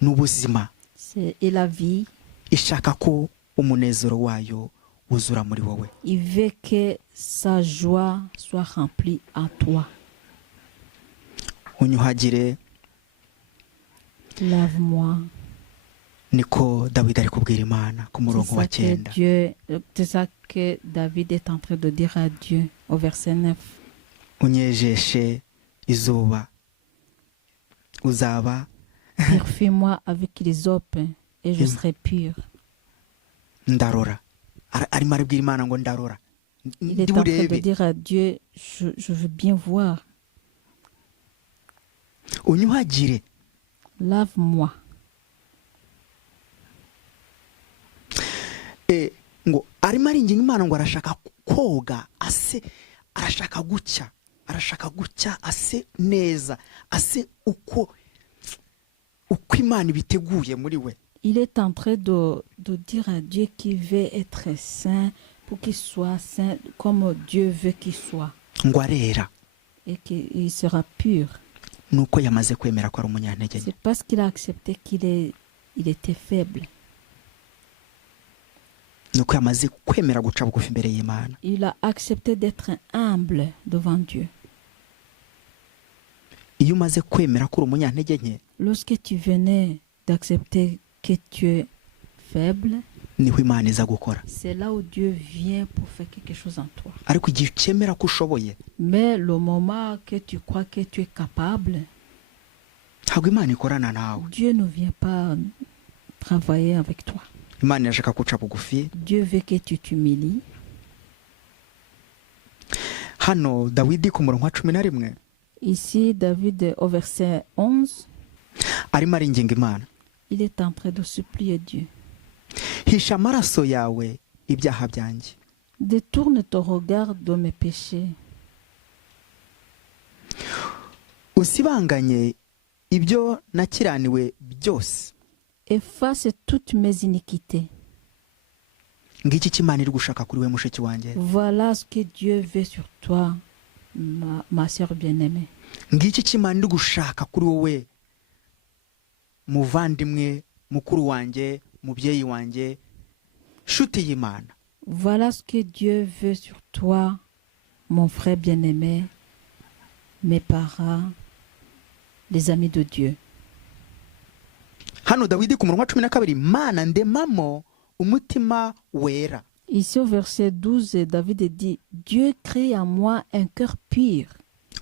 ni ubuzima. Et la vie. Ishaka ko umunezero wayo wuzura muri wowe. Il veut que sa joie soit remplie en toi. Unyuhagire, lave-moi. Niko Dawidi ari kubwira Imana ku murongo wa 9. C'est ça que David est en train de dire à Dieu au verset 9. Unyejeshe izuba, uzaba purifie-moi avec l'hysope et je serai pur. Ndarora. Arimo arabwira Imana ngo ndarora. Il est en train de dire à Dieu, je veux bien voir. Unyuhagire. Lave-moi. Ngo arimo aringinga Imana ngo arashaka koga ase, arashaka gucya ase neza, ase uko Imana ibiteguye muri we. Il est en train de dire à Dieu qu'il veut être saint pour qu'il soit saint comme Dieu veut qu'il soit. Ngo arera. Et qu'il sera pur. Nuko yamaze kwemera ko ari umunyantege nke. C'est parce qu'il a accepté il était faible. Nuko yamaze kwemera guca bugufi imbere y'Imana. Il a accepté d'être humble devant Dieu. Iyo umaze kwemera ko uri umunyantege nke, lorsque tu venais d'accepter que tu es faible, niho Imana iza gukora. C'est là où Dieu vient pour faire quelque chose en toi. Ariko igihe ukemera ko ushoboye, mais le moment que tu crois que tu es capable, ntabwo Imana ikorana nawe. Dieu ne vient pas travailler avec toi. Imana irashaka guca bugufi. Dieu veut que tu t'humilies. Hano Dawidi ku murongo wa 11. Ici David au verset 11. Arimo aringinga Imana. Il est en train de supplier Dieu. Hisha amaraso yawe ibyaha byanjye. Détourne ton regard de mes péchés. Usibanganye ibyo nakiraniwe byose. Efface toutes mes iniquités. Ngiki kimana iri gushaka kuri we mushiki wanjye. Voilà ce que Dieu veut sur toi, ma sœur bien-aimée. Ngiki kimana iri gushaka kuri wowe muvandimwe mukuru wanjye, mubyeyi wanjye, shuti y'Imana. Voilà ce que Dieu veut sur toi, mon frère bien-aimé, mes parents, les amis de Dieu. Hano Dawidi ku murongo wa 12, Mana ndemamo umutima wera. Ici au verset 12, David dit, Dieu crée en moi un cœur pur.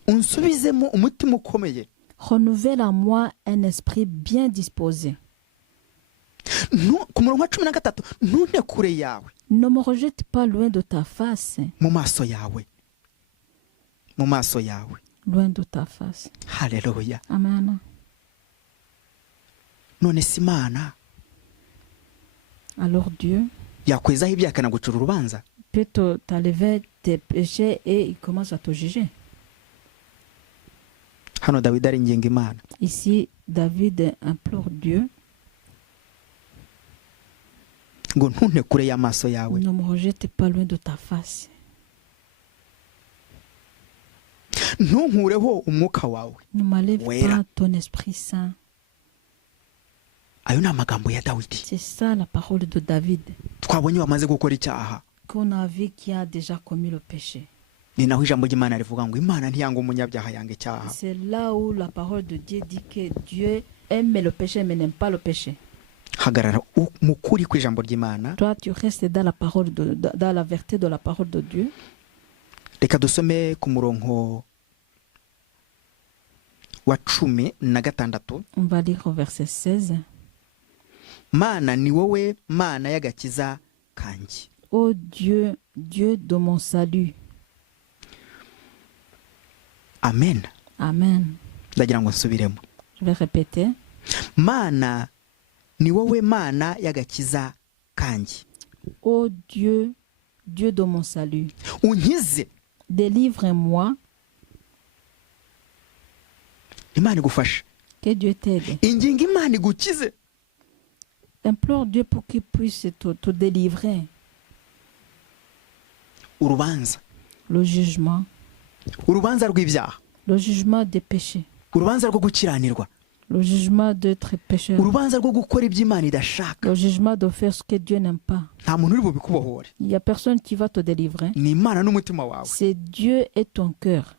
Unsubizemo umutima ukomeye. Renouvelle en moi un esprit bien disposé. Ku murongo wa 13, ntunte kure yawe. Ne me rejette pas loin de ta face. Mu maso yawe. Mu maso yawe. Loin de ta face. Haleluya. Amen. None si Imana. Alors Dieu yakwezaho ibyaha akanagucira urubanza. peut t'enlever tes péchés et il commence à te juger. Hano Dawidi aringinga Imana. Ici David implore Dieu. Ngo ntunte kure y'amaso yawe. Ne me rejette pas loin de ta face. Ntunkureho umwuka wawe. Ne m'enlève Wera. pas ton Esprit Saint. Ayo ni amagambo ya Dawidi. C'est ça la parole de David. Twabonye wamaze gukora icyaha. Qu'on a vu qui a déjà commis le péché. Ni naho ijambo ry'Imana rivuga ngo Imana ntiyanga umunyabyaha yanga icyaha. C'est là où la parole de Dieu dit que Dieu aime le péché mais n'aime pas le péché. Hagarara mu kuri kw'ijambo ry'Imana. Toi tu restes dans la parole dans la vérité de la parole de Dieu. Reka dusome ku murongo wa 16. On va lire au verset 16. Mana ni wowe Mana y'agakiza kanjye. Ô Dieu, Dieu de mon salut. Amen. Amen. Ndagira ngo nsubiremo. Je vais répéter. Mana ni wowe mana y'agakiza kanjye. Ô Dieu, Dieu de mon salut, Unkize. délivre-moi. Imana igufashe. Que Dieu t'aide. Inginga Imana igukize. Implore Dieu pour qu'il puisse te délivrer. Urubanza. Le jugement. Urubanza rw'ibyaha. Le jugement des péchés. Urubanza rwo gukiranirwa. Le jugement d'être pécheur. Urubanza rwo gukora ibyo Imana idashaka. Le jugement de faire ce que Dieu n'aime pas. Nta muntu uri bubikubohore. Il n'y a personne qui va te délivrer. Ni Imana n'umutima wawe. C'est Dieu et ton cœur.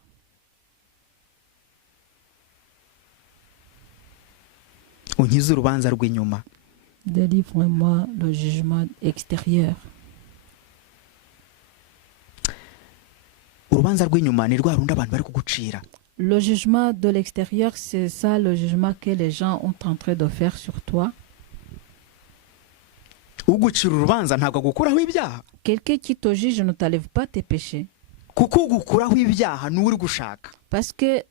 Unkize urubanza rw'inyuma. Délivre-moi le jugement extérieur. Urubanza rw'inyuma ni rwa rundi abantu bari kugucira. Le jugement de l'extérieur, c'est ça le jugement que les gens ont en train de faire sur toi. Ugucira urubanza ntabwo agukuraho ibyaha. Quelqu'un qui te juge ne t'enlève pas tes péchés. Kuko ugukuraho ibyaha ni uri gushaka. Parce que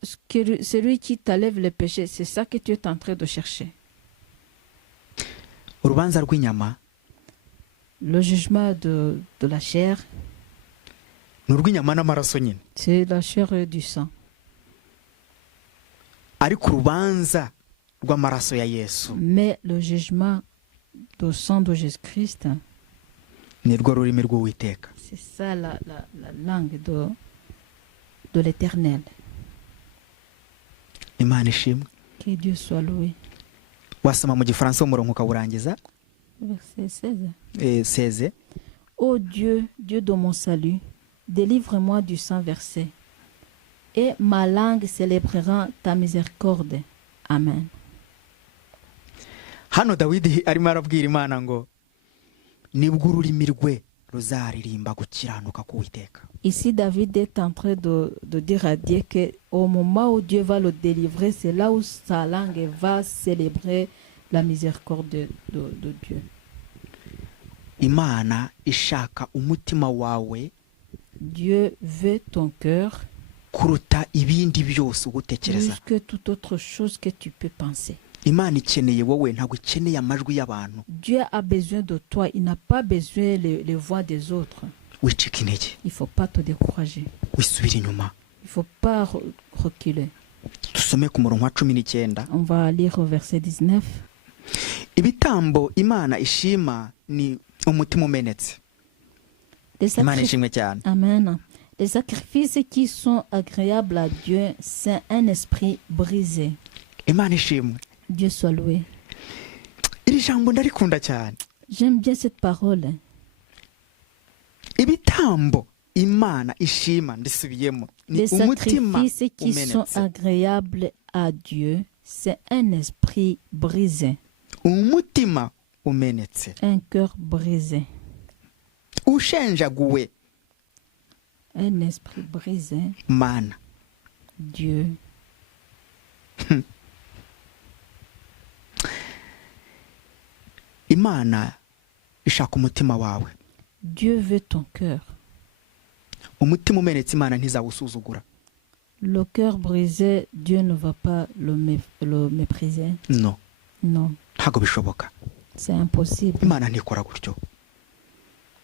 celui qui t'enlève les péchés, c'est ça que tu es en train de chercher. Urubanza rw'inyama. Le jugement de la chair, Ni urw'inyama n'amaraso nyine. c'est la chair et du sang. Ariko urubanza rw'amaraso ya Yesu Mais le jugement du sang de Jésus-Christ, ni rwo rurimi rw'Uwiteka. c'est ça la langue de l'Éternel. Imana ishimwe. Que Dieu soit loué. Wasoma mu gifaransa umurongo ukawurangiza. Verset 16. 16. Ô Dieu, Dieu de mon salut, délivre-moi du sang versé, et ma langue célébrera ta miséricorde. Amen. Hano Dawidi arimo arabwira Imana ngo nibwo ururimi rwe ruzaririmba gukiranuka k'Uwiteka. Ici, David est en train de dire à Dieu qu'au moment où Dieu va le délivrer, c'est là où sa langue va célébrer la miséricorde de Dieu. Imana ishaka umutima wawe Dieu veut ton cœur kuruta ibindi byose ugutekereza. plus que toute autre chose que tu peux penser. Imana ikeneye wowe, ntabwo ikeneye amajwi y'abantu. Dieu a besoin de toi, il n'a pas besoin les voix des autres. Wicika intege. Il ne faut pas te décourager. Wisubire inyuma. Il ne faut pas reculer. Dusome ku murongo wa 19. On va lire au verset 19. Ibitambo Imana ishima ni umutima umenetse. Imana ishimwe cyane. Amen. Les sacrifices qui sont agréables à Dieu, c'est un esprit brisé. Imana ishimwe. Dieu soit loué. Iri jambo ndarikunda cyane. J'aime bien cette parole. Ibitambo Imana ishima ndisubiyemo ni Les umutima sacrifices qui sont umenetse. agréables à Dieu, c'est un esprit brisé, Umutima umenetse. un cœur brisé. Ushenjaguwe Un esprit brisé, Mana. Dieu. Imana ishaka umutima wawe. Dieu veut ton cœur. Umutima umenetse Imana ntizawusuzugura. Le cœur brisé, Dieu ne va pas le mépriser. No, Non, ntabwo bishoboka. c'est impossible. Imana ntikora gutyo.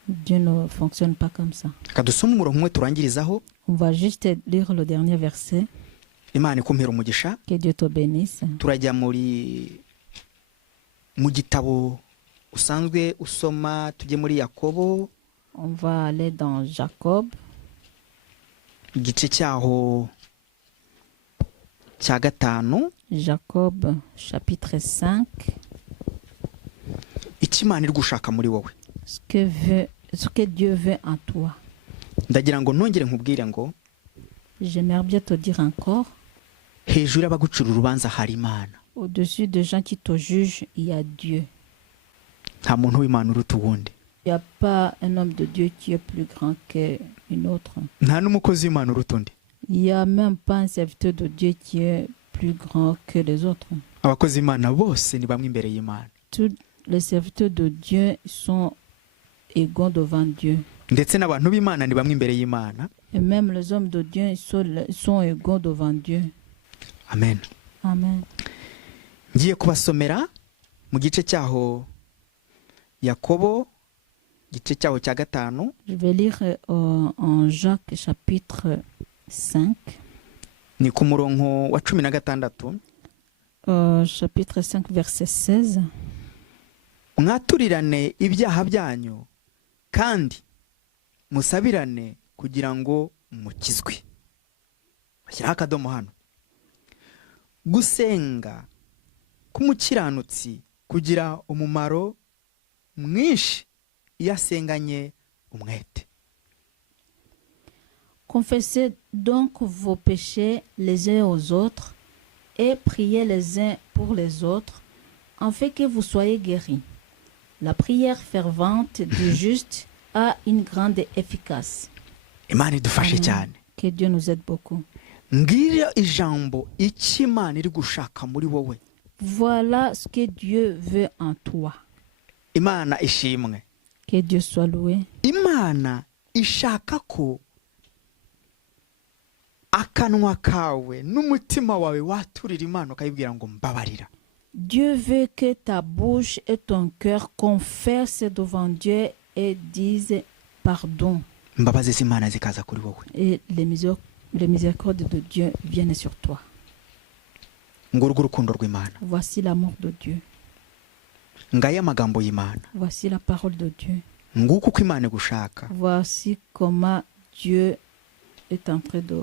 Dieu ne fonctionne pas comme ça. Reka dusome umurongo umwe turangirizaho. On va juste lire le dernier verset. Imana ikumpera umugisha. Que Dieu te bénisse. Turajya mu gitabo usanzwe usoma, tujye muri Yakobo On va aller dans Jacob, igice cyaho cya 5. Jacob chapitre 5. Icyo Imana iri gushaka muri wowe. Ce que Dieu veut en toi. Ndagira ngo nongere nkubwire ngo J'aimerais bien te dire encore, hejuru y'abagucira urubanza hari Imana. au-dessus des gens qui te jugent, il y a Dieu. Nta muntu w'Imana uruta uwundi. Il n'y a pas un homme de Dieu qui est plus grand qu'une autre. Nta n'umukozi w'Imana uruta undi. Il n'y a même pas un serviteur de Dieu qui est plus grand que les autres. Abakozi b'Imana bose ni bamwe imbere y'Imana. Tous les serviteurs de Dieu sont égaux devant Dieu. Ndetse n'abantu b'Imana ni bamwe imbere y'Imana. Et même les hommes de Dieu sont égaux devant Dieu. Amen. Amen. Ngiye kubasomera mu gice cyaho Yakobo igice cyaho cya gatanu. Je vais lire en Jacques chapitre 5. Ni ku murongo wa 16. Chapitre 5 verset 16. Mwaturirane ibyaha byanyu kandi musabirane kugira ngo mukizwe. Bashyiraho akadomo hano. Gusenga k'umukiranutsi kugira umumaro mwinshi iyo asenganye umwete. Confessez donc vos péchés les uns aux autres et priez les uns pour les autres, afin que vous soyez guéris. La prière fervente du juste a une grande efficace. Imana idufashe cyane. Que Dieu nous aide beaucoup. Ngira ijambo ikimana iri gushaka muri wowe. Voilà ce que Dieu veut en toi. Imana ishimwe. Que Dieu soit loué. Imana ishaka ko akanwa kawe n'umutima wawe waturira Imana ukayibwira ngo mbabarira. Dieu veut que ta bouche et ton cœur confessent devant Dieu et disent pardon. Imbabazi z'Imana zikaza kuri wowe. Et les miséricordes de Dieu viennent sur toi. Ngurwo urukundo rw'Imana. Voici l'amour de Dieu. Ngaya amagambo y'Imana. Voici la parole de Dieu. Nguko uko Imana gushaka. Voici comment Dieu est en train de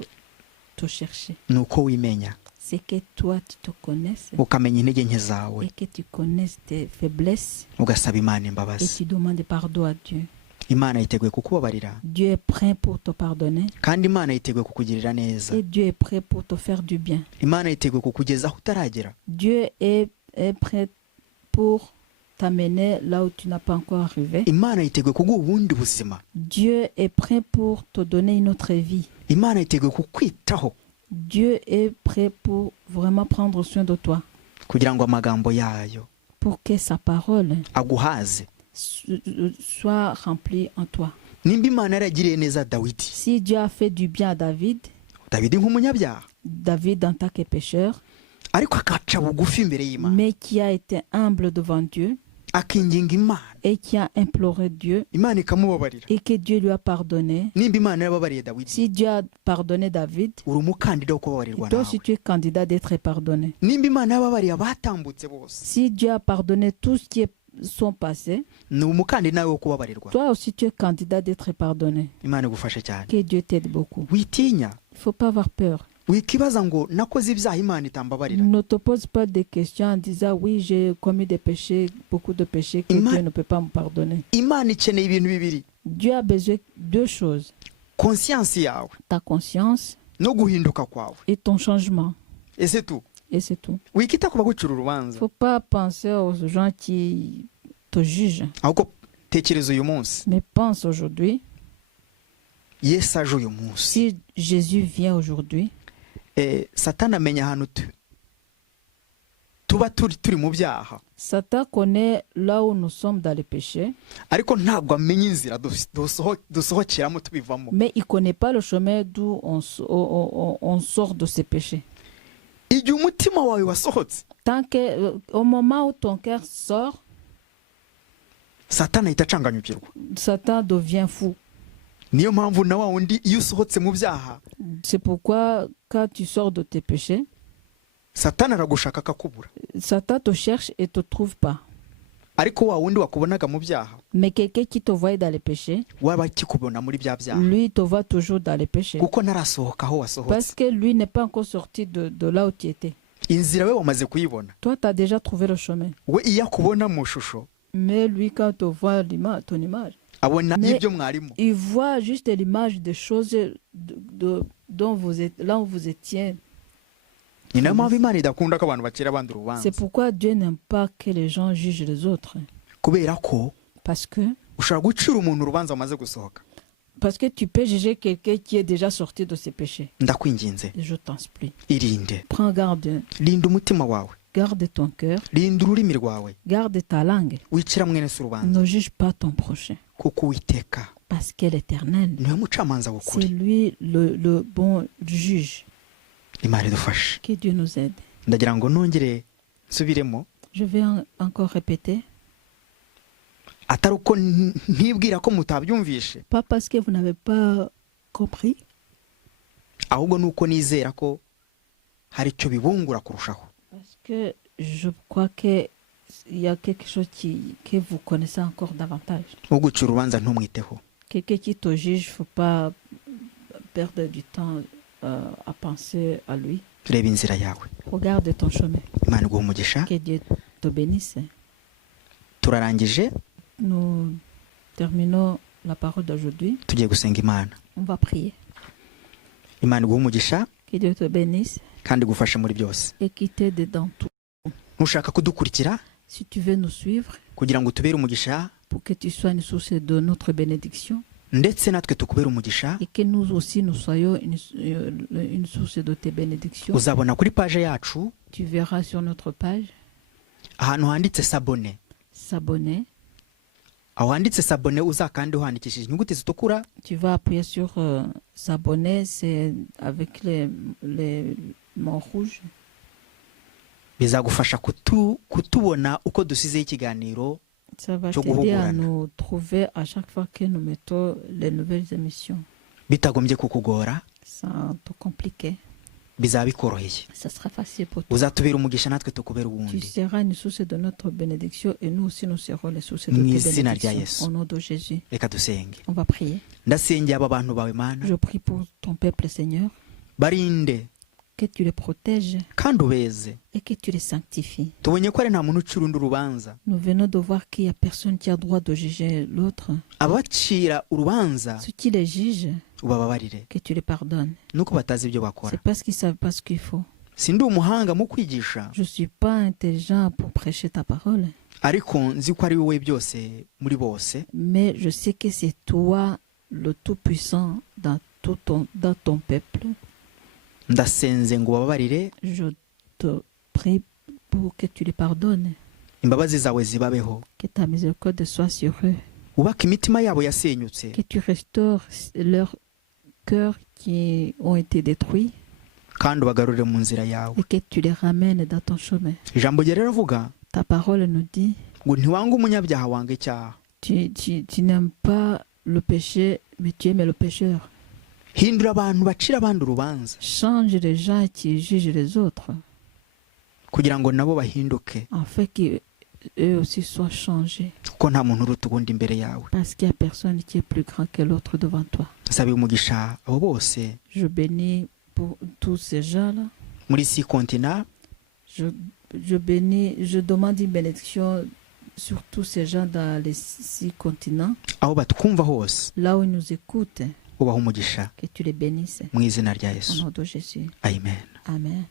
te chercher. Nuko wimenya. C'est que toi tu te connaisses ukamenya intege nke zawe et que tu connaisses tes faiblesses ugasaba Imana et imbabazi. tu demandes pardon à Dieu. Imana yiteguye kukubabarira Dieu est prêt pour te pardonner kandi Imana yiteguye kukugirira neza. et Dieu est prêt pour te faire du bien. Imana yiteguye kukugeza aho utaragera. Dieu est prêt pour t'amener là où tu n'as pas encore arrivé. Imana yiteguye kuguha ubundi buzima. Dieu est prêt pour te donner une autre vie. Imana yiteguye kukwitaho. Dieu est prêt pour vraiment prendre soin de toi. Kugira ngo amagambo yayo Pour que sa parole aguhaze. soit remplie en toi. Nimba Imana yaragiriye neza Dawidi. Si Dieu a fait du bien à David, Dawidi nk'umunyabyaha David en tant que pécheur, ariko akaca bugufi imbere y'Imana mais qui a été humble devant Dieu akinginga Imana, et qui a imploré Dieu Imana ikamubabarira. et que Dieu lui a pardonné. Nimba Imana yarababariye Dawidi, Si Dieu a pardonné David, uri umukandida wo kubabarirwa toi nawe. aussi tu es candidat d'être pardonné. Nimba Imana yarababariye abatambutse bose, Si Dieu a pardonné tout ce qui sont passés, ni umukandida nawe wo kubabarirwa. toi aussi tu es candidat d'être pardonné. Imana igufashe cyane. Que Dieu t'aide beaucoup. Witinya, Il ne faut pas avoir peur. wikibaza ngo nakoze ibyaha Imana itambabarira. Ne te pose pas des questions en disant oui, j'ai commis des péchés, beaucoup de péchés que Dieu ne peut pas me pardonner. Imana ikeneye ibintu bibiri: Dieu a besoin de deux choses, conscience yawe ta conscience no guhinduka kwawe. et ton changement. Ese tu Et c'est tout. wikita kuba gucura Il ne urubanza, faut pas penser aux gens qui te jugent, ahubwo tekereza uyu munsi mais pense aujourd'hui, Yesu aje uyu munsi. si Jésus vient aujourd'hui, Satani amenya ahantu tuba turi mu byaha, Satan connaît là où nous sommes dans le péché, ariko ntabwo amenya inzira dusohokeramo tubivamo. mais il ne connaît pas le chemin d'où on sort de ces péchés. Igihe umutima wawe wasohotse, Tant que, au moment où ton cœur sort, Satani ahita acanganyukirwa. Satan devient fou. Niyo mpamvu na wa wundi iyo usohotse mu byaha, C'est pourquoi quand tu sors de tes péchés, Satani aragushaka akakubura. Satan te cherche et ne te trouve pas. Ariko wa wundi wakubonaga mu byaha, Mais quelqu'un qui te voit dans les péchés, waba akikubona muri bya byaha, lui te voit toujours dans les péchés. kuko narasohoka aho wasohotse. Parce que lui n'est pas encore sorti de là où tu étais. Inzira we wamaze kuyibona. Toi, tu as déjà trouvé le chemin. We iyo akubona mu shusho, Mais lui, quand il te voit ton image, abona Mais- ibyo mwarimo. il voit juste l'image des choses dont vous êtes, là où vous étiez. Ni nayo mpamvu Imana idakunda ko abantu bacira abandi urubanza, C'est pourquoi Dieu n'aime pas que les gens jugent les autres. kubera ko Parce que ushobora gucira umuntu urubanza wamaze gusohoka. tu peux juger quelqu'un qui est déjà sorti de ses péchés. Ndakwinginze, Je t'en supplie. irinde, Prends garde. rinda umutima wawe, Garde ton cœur. rinda ururimi rwawe, Garde ta langue. wicira mwene se urubanza, Ne juge pas ton prochain. kuko Uwiteka Parce que l'Éternel, niwe mucamanza c'est w'ukuri. lui le bon juge. Imana idufashe. Que Dieu nous aide. Ndagira ngo nongere nsubiremo, Je vais encore répéter. atari uko ntibwira ko mutabyumvishe, Pas parce que vous n'avez pas compris, ahubwo ni uko nizera ko hari icyo bibungura kurushaho. parce que je crois qu'il y a quelque chose que vous connaissez encore davantage. uguca urubanza ntumwiteho. Quelqu'un qui te juge, il ne faut pas perdre du temps à penser à lui. reba inzira yawe. Regarde ton chemin. Imana iguha umugisha. Que Dieu te bénisse. turarangije, Nous terminons la parole d'aujourd'hui. tugiye gusenga Imana. On va prier. Imana iguha umugisha Que Dieu te bénisse kandi igufashe muri byose. et qu'il t'aide dans tout. Nushaka kudukurikira Si tu veux nous suivre, kugira ngo utubere umugisha, pour que tu sois une source de notre bénédiction ndetse natwe tukubere umugisha, et que nous aussi nous soyons une source de tes bénédictions, uzabona kuri page yacu tu verras sur notre page ahantu handitse sabone. s'abonner. aho handitse sabone uzakande uhandikishije inyuguti zitukura, Tu vas appuyer sur s'abonner, c'est avec les mots rouges. bizagufasha kutubona uko dusizeho ikiganiro Ça va cyo t'aider à guhugurana, nous trouver à chaque fois que nous mettons les nouvelles émissions. bitagombye kukugora, Sans te compliquer. bizaba bikoroheye. Ça sera facile pour toi. uzatubera umugisha natwe tukubera Tu uwundi. seras une source de notre bénédiction et nous aussi nous serons les sources de Mu tes izina rya bénédictions. Yesu. Au nom de Jésus, Reka dusenge. on va prier. ndasengeye aba bantu bawe Mana, Je prie pour ton peuple, Seigneur, barinde que tu les protèges kandi ubeze. et que tu les sanctifies. tubonye ko ari nta muntu ucira undi urubanza. Nous venons de voir qu'il n'y a personne qui a droit de juger l'autre. abacira urubanza Ceux qui les jugent, ubababarire, que tu les pardonnes. nuko batazi ibyo bakora. C'est parce qu'ils ne savent pas ce qu'il faut. sindi umuhanga mu kwigisha, Je ne suis pas intelligent pour prêcher ta parole, ariko nzi ko ari wowe byose muri bose. mais je sais que c'est toi le Tout-Puissant dans ton peuple. ndasenze ngo ubababarire, Je te prie pour que tu les pardonnes, imbabazi zawe zibabeho, que ta miséricorde soit sur eux, ubaka imitima yabo yasenyutse, que tu restaures leurs cœurs qui ont été détruits kandi ubagarurire mu nzira yawe. et que tu les ramènes dans ton chemin. ijambo rye riravuga Ta parole nous dit, ngo ntiwanga umunyabyaha, wanga icyaha. tu n'aimes pas le péché, mais tu aimes le pécheur. hindura abantu bacira abandi urubanza Change les gens qui jugent les autres, kugira ngo nabo bahinduke, afin qu'eux aussi soient changés. kuko nta muntu uruta ubundi imbere yawe. Parce qu'il n'y a personne qui est plus grand que l'autre devant toi. sabiye umugisha abo bose Je bénis pour tous ces gens-là. muri si kontina, Je bénis, je demande une bénédiction sur tous ces gens dans les 6 continents, aho batwumva hose, là où ils nous écoutent, ubaha umugisha que tu les bénisses. mu izina rya Au Yesu. nom de Jésus. Amen. Amen.